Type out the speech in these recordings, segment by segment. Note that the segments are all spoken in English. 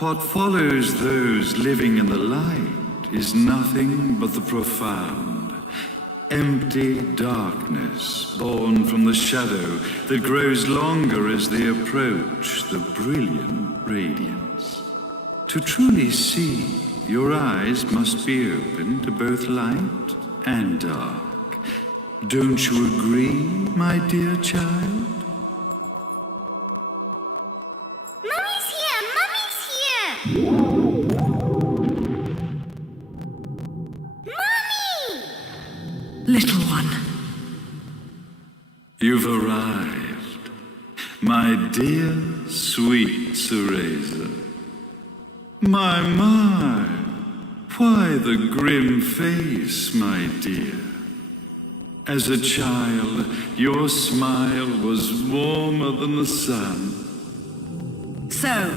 What follows those living in the light is nothing but the profound, empty darkness born from the shadow that grows longer as they approach the brilliant radiance. To truly see, your eyes must be open to both light and dark. Don't you agree, my dear child? Mummy's here! Mummy's here! Mummy! Little one. You've arrived, my dear, sweet Cereza. My, why the grim face, my dear? As a child, your smile was warmer than the sun. So,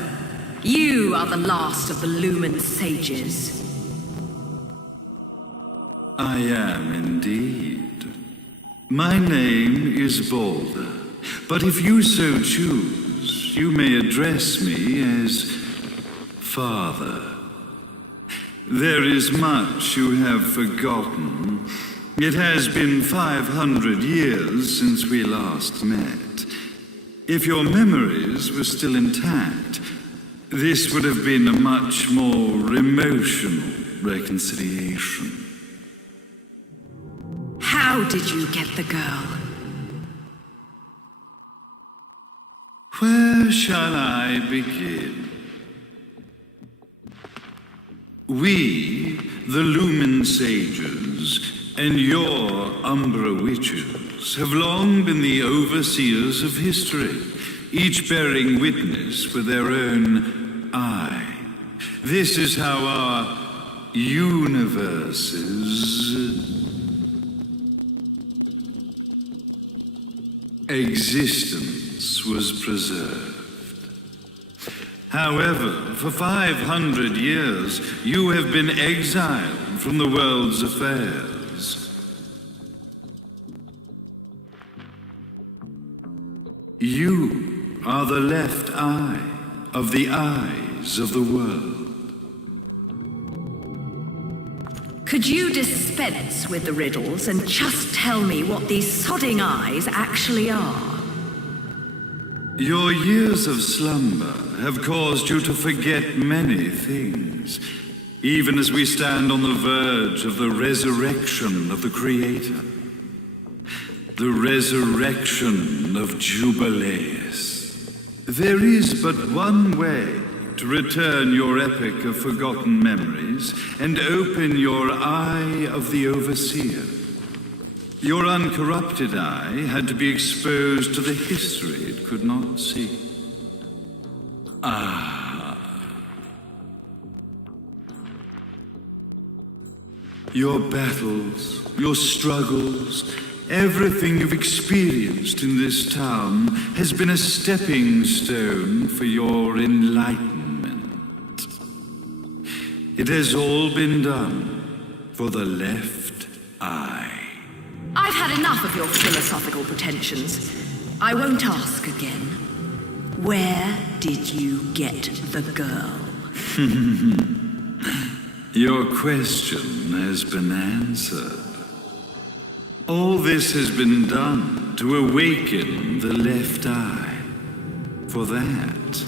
you are the last of the Lumen sages. I am indeed. My name is Balder, but if you so choose, you may address me as Father. There is much you have forgotten. It has been 500 years since we last met. If your memories were still intact, this would have been a much more emotional reconciliation. How did you get the girl? Where shall I begin? We, the Lumen sages, and your Umbra witches, have long been the overseers of history, each bearing witness with their own eye. This is how our universe's existence was preserved. However, for 500 years, you have been exiled from the world's affairs. You are the left eye of the eyes of the world. Could you dispense with the riddles and just tell me what these sodding eyes actually are? Your years of slumber have caused you to forget many things, even as we stand on the verge of the resurrection of the Creator. The resurrection of Jubileus. There is but one way to return your epic of forgotten memories and open your eye of the Overseer. Your uncorrupted eye had to be exposed to the history it could not see. Your battles, your struggles, everything you've experienced in this town has been a stepping stone for your enlightenment. It has all been done for the left eye. I've had enough of your philosophical pretensions. I won't ask again. Where did you get the girl? Your question has been answered. All this has been done to awaken the left eye. For that,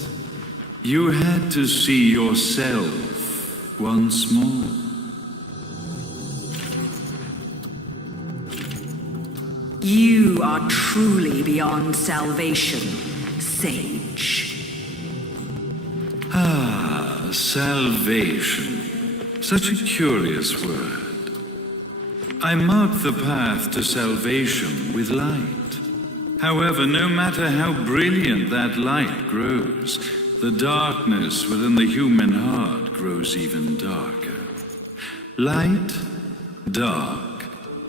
you had to see yourself once more. You are truly beyond salvation, sage. Salvation. Such a curious word. I mark the path to salvation with light. However, no matter how brilliant that light grows, the darkness within the human heart grows even darker. Light, dark,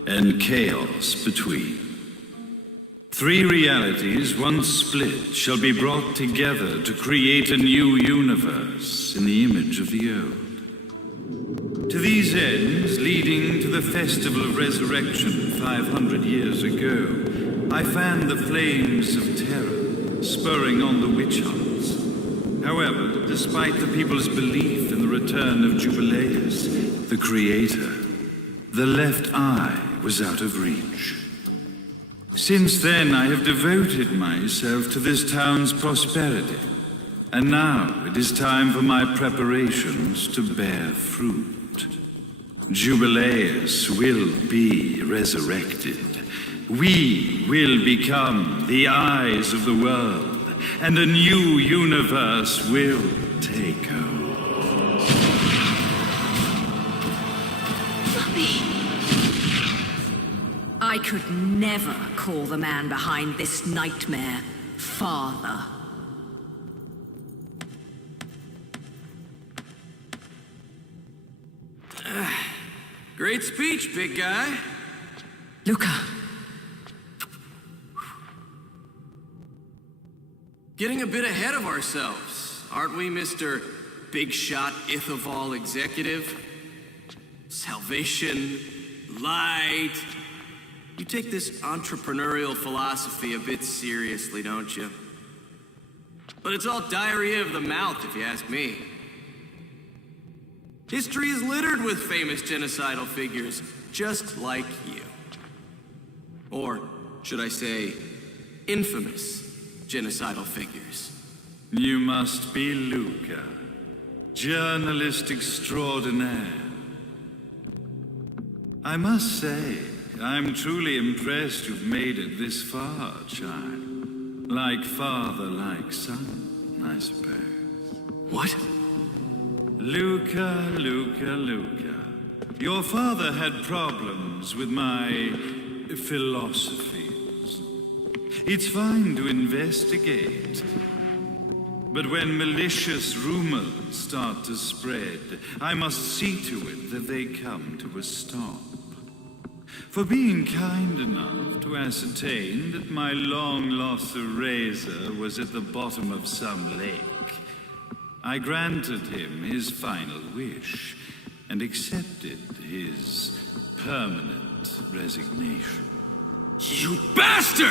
and chaos between. Three realities, once split, shall be brought together to create a new universe in the image of the old. To these ends, leading to the Festival of Resurrection 500 years ago, I fanned the flames of terror, spurring on the witch hunts. However, despite the people's belief in the return of Jubileus, the creator, the left eye was out of reach. Since then, I have devoted myself to this town's prosperity, and now it is time for my preparations to bear fruit. Jubileus will be resurrected. We will become the eyes of the world, and a new universe will take hold. Mummy! I could never call the man behind this nightmare father. Great speech, big guy. Luca, Getting a bit ahead of ourselves, aren't we, Mr. Big Shot Ithaval Executive? Salvation, light. You take this entrepreneurial philosophy a bit seriously, don't you? But it's all diarrhea of the mouth, if you ask me. History is littered with famous genocidal figures, just like you. Or, should I say, infamous genocidal figures. You must be Luca, journalist extraordinaire. I must say, I'm truly impressed you've made it this far, child. Like father, like son, I suppose. What? Luca. Your father had problems with my philosophies. It's fine to investigate. But when malicious rumors start to spread, I must see to it that they come to a stop. For being kind enough to ascertain that my long-lost eraser was at the bottom of some lake, I granted him his final wish and accepted his permanent resignation. You bastard!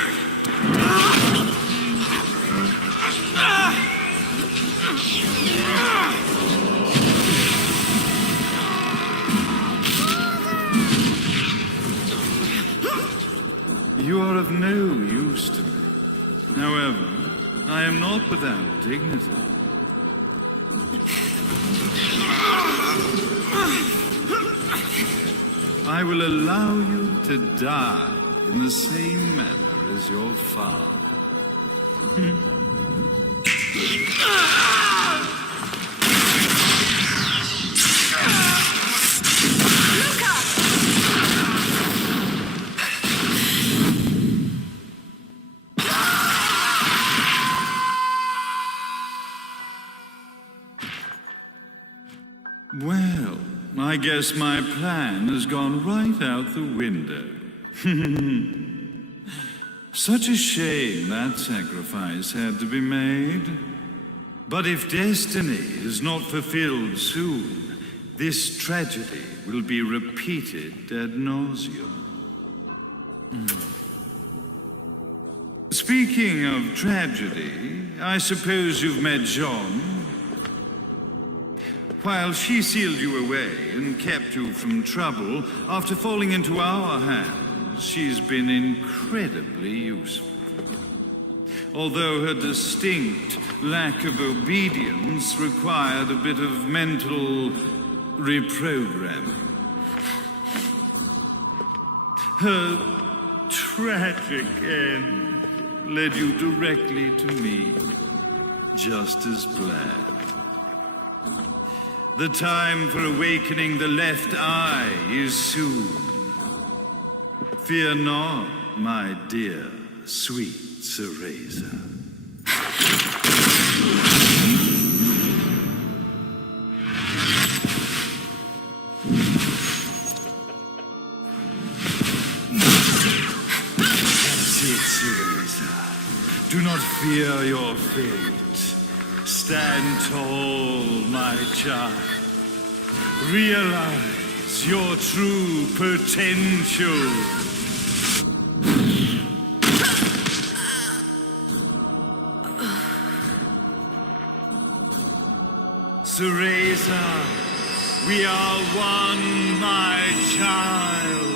You are of no use to me. However, I am not without dignity. I will allow you to die in the same manner as your father. Well, I guess my plan has gone right out the window. Such a shame that sacrifice had to be made. But if destiny is not fulfilled soon, this tragedy will be repeated ad nauseum. Speaking of tragedy, I suppose you've met Jean. While she sealed you away and kept you from trouble, after falling into our hands, she's been incredibly useful. Although her distinct lack of obedience required a bit of mental reprogramming. Her tragic end led you directly to me, just as planned. The time for awakening the left eye is soon. Fear not, my dear, sweet Cereza. That's it, Cereza. Do not fear your fate. Stand tall, my child. Realize your true potential. Cereza, we are one, my child.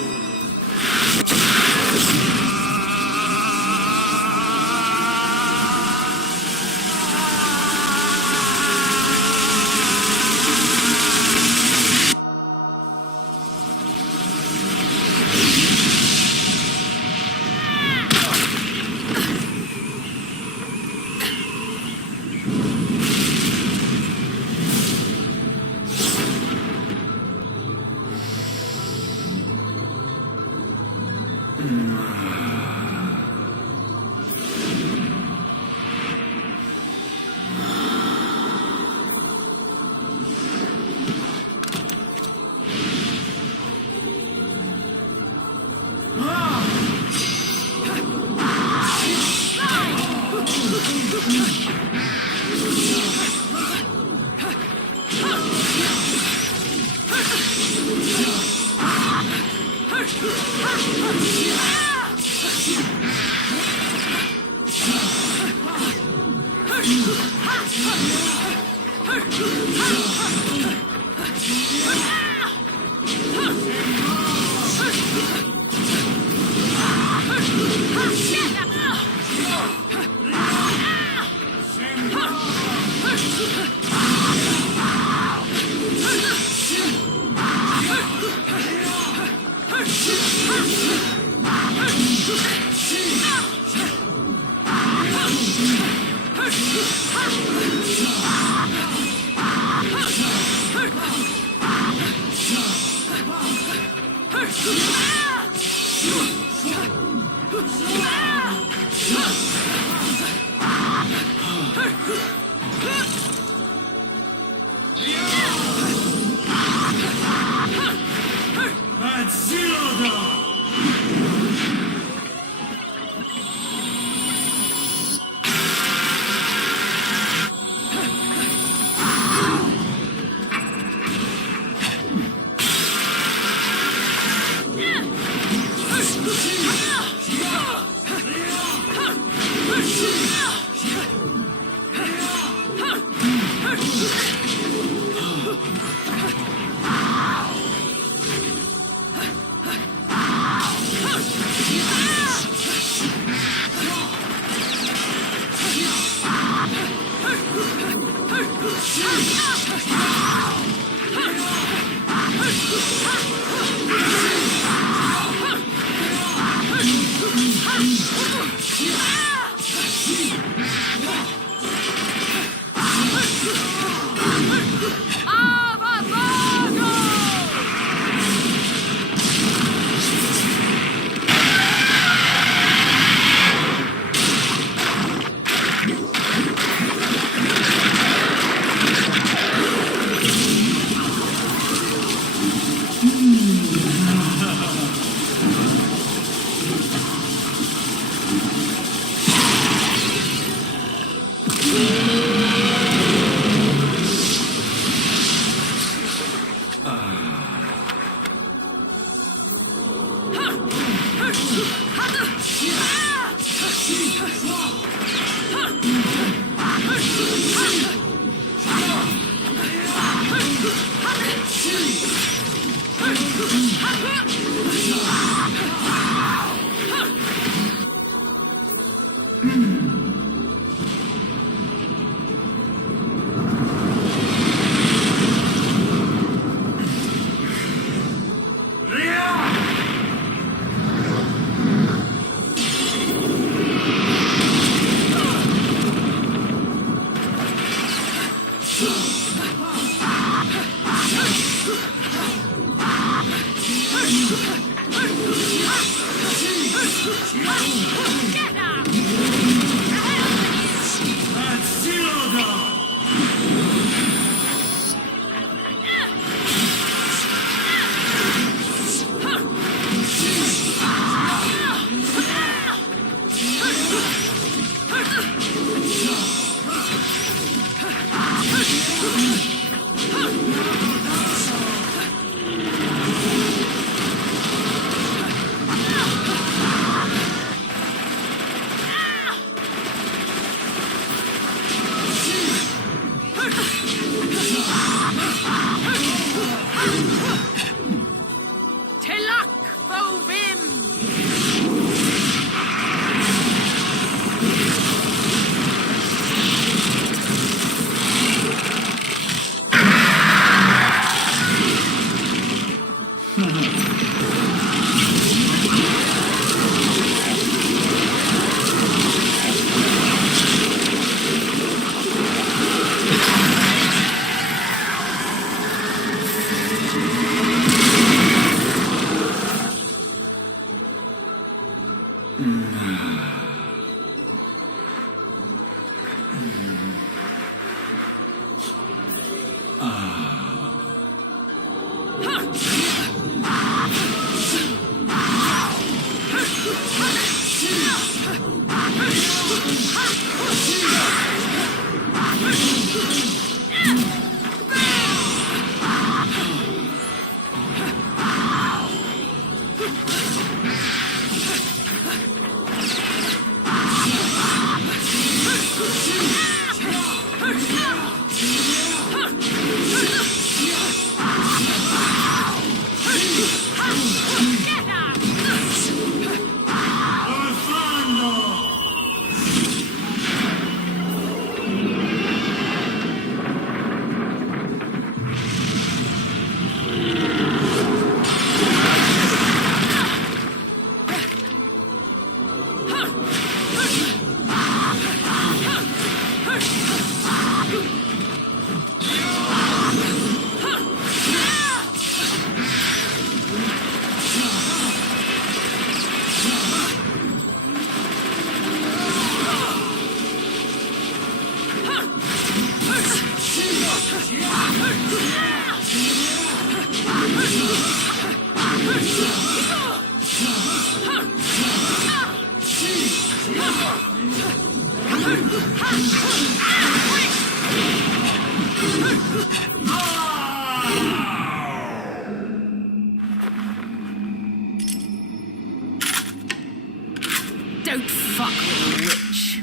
Don't fuck with a witch.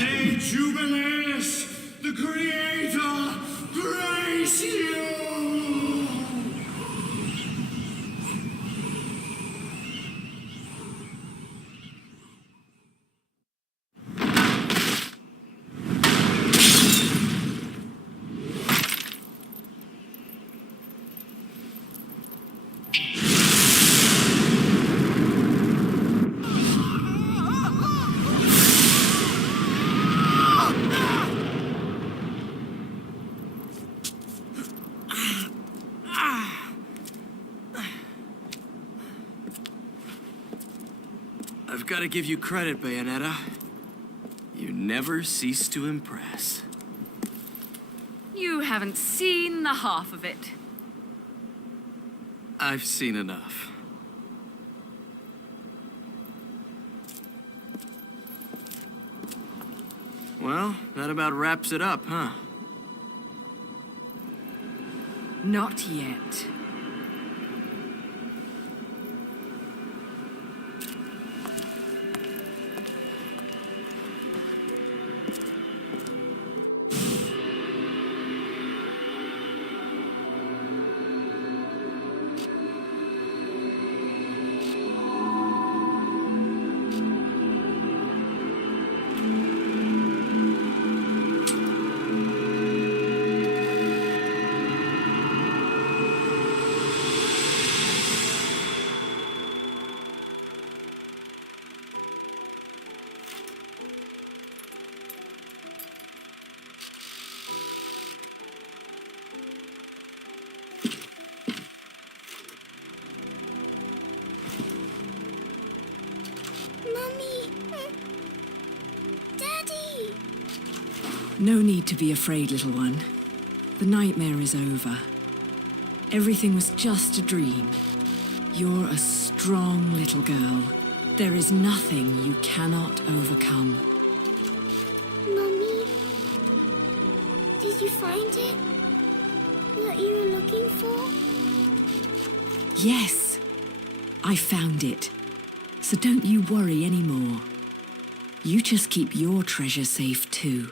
May Jubileus, the Creator, grace you! I've got to give you credit, Bayonetta. You never cease to impress. You haven't seen the half of it. I've seen enough. Well, that about wraps it up, huh? Not yet. Mommy! Daddy! No need to be afraid, little one. The nightmare is over. Everything was just a dream. You're a strong little girl. There is nothing you cannot overcome. Mommy? Did you find it? What you were looking for? Yes, I found it. So don't you worry anymore. You just keep your treasure safe too.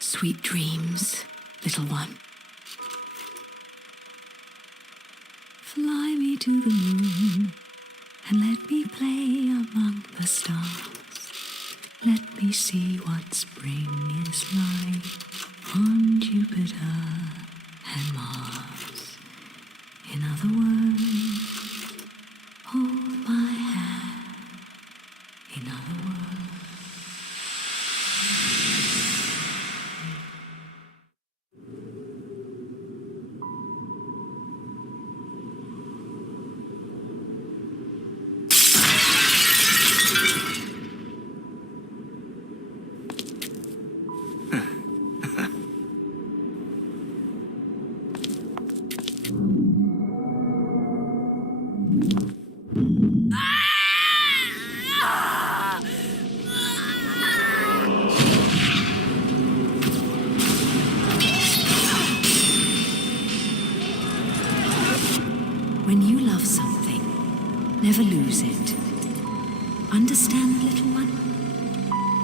Sweet dreams, little one. Fly me to the moon and let me play among the stars. Let me see what spring is like on Jupiter and Mars. In other words, hold my hand in other words. When you love something, never lose it. Understand, little one?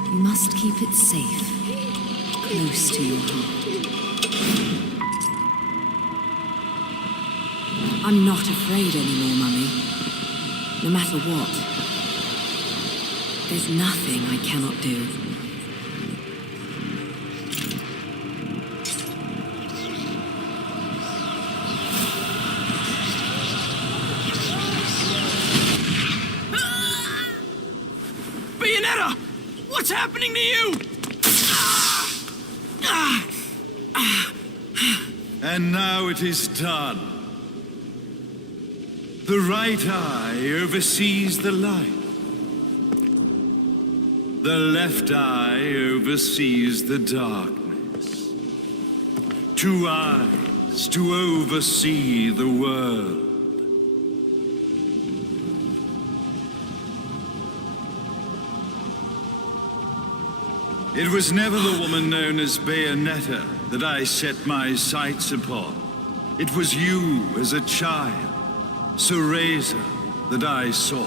You must keep it safe, close to your heart. I'm not afraid anymore, Mummy. No matter what. There's nothing I cannot do. Bayonetta! What's happening to you? And now it is done. The right eye oversees the light. The left eye oversees the darkness. Two eyes to oversee the world. It was never the woman known as Bayonetta that I set my sights upon. It was you as a child, Cereza, that I saw.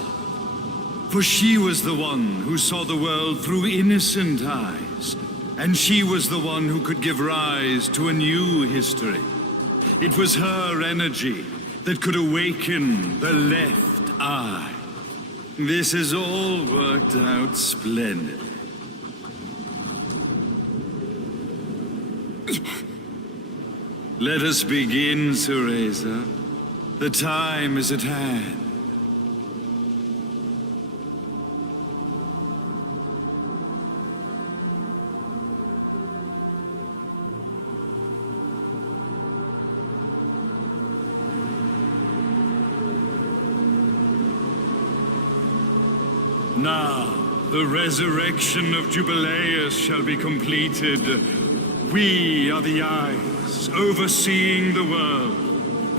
For she was the one who saw the world through innocent eyes, and she was the one who could give rise to a new history. It was her energy that could awaken the left eye. This has all worked out splendidly. Let us begin, Cereza. The time is at hand. Now, the resurrection of Jubileus shall be completed. We are the eyes overseeing the world.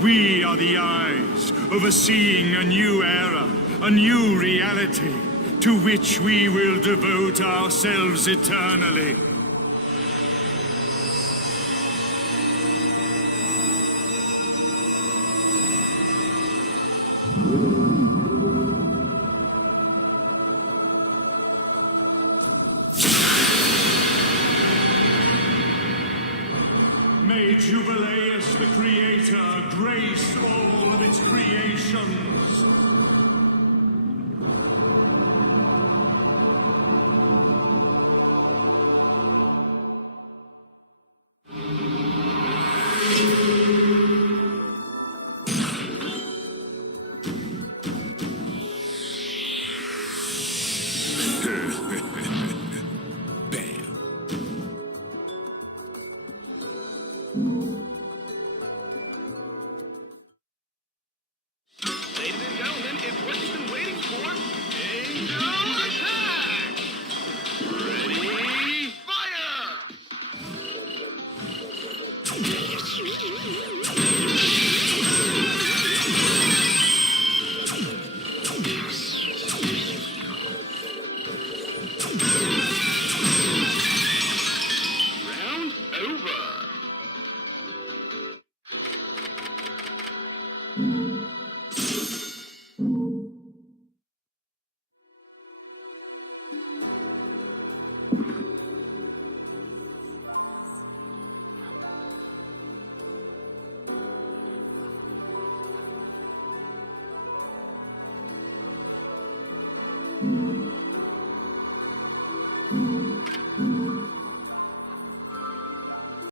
We are the eyes overseeing a new era, a new reality, to which we will devote ourselves eternally. May Jubileus the Creator grace all of its creations. Ladies and gentlemen, it's what you've been waiting for. Angel attack! Ready, fire! Round over. Mm-hmm.